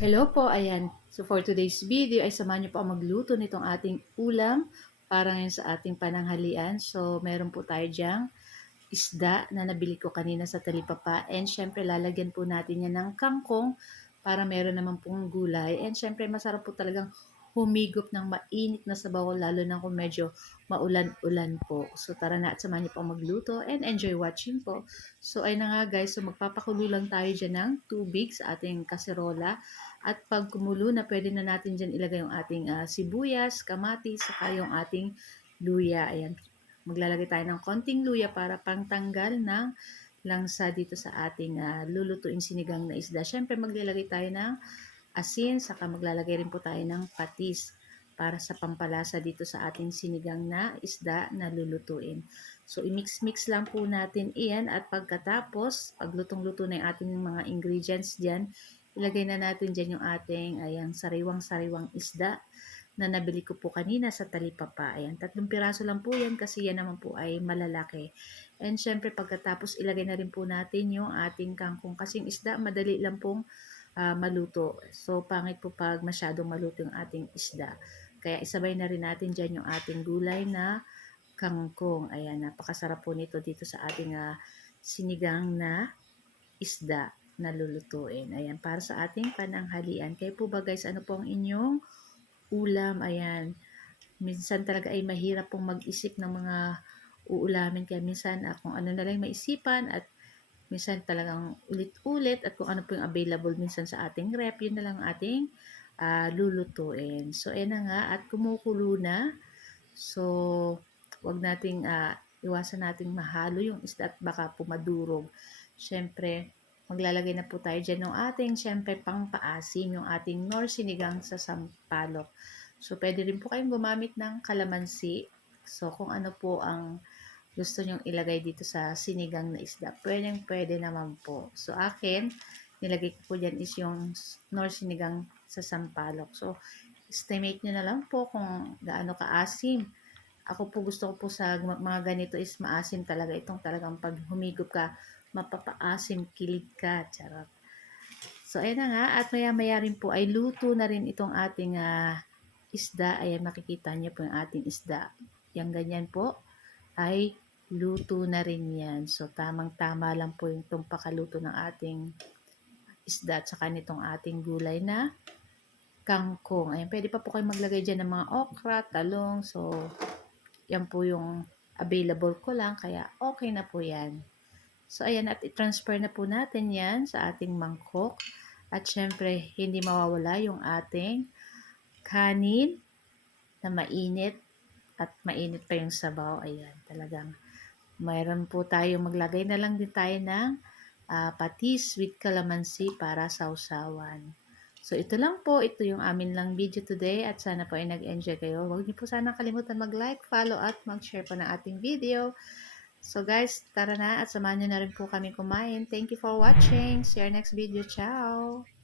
Hello po, ayan. So for today's video ay samahan niyo po ang magluto nitong ating ulam para ngayon sa ating pananghalian. So meron po tayo diyang isda na nabili ko kanina sa talipapa. And syempre lalagyan po natin yan ng kangkong para meron naman pong gulay. And syempre masarap po talagang humigop ng mainit na sabaw lalo na kung medyo maulan-ulan po. So tara na at samahan niyo po ang magluto and enjoy watching po. So ay na nga guys, so magpapakulo lang tayo dyan ng tubig sa ating kaserola. At pag kumulo na, pwede na natin dyan ilagay yung ating sibuyas, kamatis, saka yung ating luya. Ayan, maglalagay tayo ng konting luya para pangtanggal ng langsa dito sa ating lulutuin sinigang na isda. Siyempre maglalagay tayo ng asin, saka maglalagay rin po tayo ng patis para sa pampalasa dito sa ating sinigang na isda na lulutuin. So, i-mix-mix lang po natin iyan at pagkatapos, pag lutong-luto na yung ating mga ingredients dyan, ilagay na natin dyan yung ating ayan, sariwang-sariwang isda na nabili ko po kanina sa talipapa. Ayan, 3 piraso lang po yan kasi yan naman po ay malalaki. And syempre pagkatapos ilagay na rin po natin yung ating kangkong. Kasing isda, madali lang pong maluto. So, pangit po pag masyadong maluto yung ating isda. Kaya isabay na rin natin dyan yung ating gulay na kangkong. Ayan, napakasarap po nito dito sa ating sinigang na isda na lulutuin. Ayan, para sa ating pananghalian. Kayo po ba guys, ano po ang inyong ulam? Ayan, minsan talaga ay mahirap pong mag-isip ng mga uulamin. Kaya minsan kung ano na lang maisipan at minsan talagang ulit-ulit at kung ano po yung available minsan sa ating rep, yun na lang ating lulutuin. So, ayan na nga at kumukulo na. So, wag nating iwasan nating mahalo yung isda at baka pumadurog. Siyempre, maglalagay na po tayo dyan ng ating, siyempre, pangpaasim, yung ating nor sinigang sa sampalok. So, pwede rin po kayong gumamit ng kalamansi. So, kung ano po ang gusto nyong ilagay dito sa sinigang na isda, pwede naman po. So, akin, nilagay ko po dyan is yung nor sinigang sa sampalok. So, estimate nyo na lang po kung gaano kaasim. Ako po gusto ko po sa mga ganito is maasim talaga. Itong talagang pag humigop ka, mapapaasim, kilig ka. Charot. So, ayan na nga. At maya-maya rin po ay luto na rin itong ating isda. Ayan, makikita niyo po yung ating isda. Yang ganyan po ay luto na rin yan. So, tamang-tama lang po yung itong pakaluto ng ating isda at saka nitong ating gulay na kangkong. Ayan, pwede pa po kayo maglagay dyan ng mga okra, talong. So, yan po yung available ko lang. Kaya, okay na po yan. So, ayan, at i-transfer na po natin yan sa ating mangkok. At syempre, hindi mawawala yung ating kanin na mainit at mainit pa yung sabaw. Ayan, talagang mayroon po tayo, maglagay na lang din tayo ng patis with calamansi para sausawan. So, ito lang po. Ito yung amin lang video today at sana po ay nag-enjoy kayo. Huwag niyo po sana kalimutan mag-like, follow at mag-share po ng ating video. So, guys, tara na at samahan niyo na rin po kami kumain. Thank you for watching. See you next video. Ciao!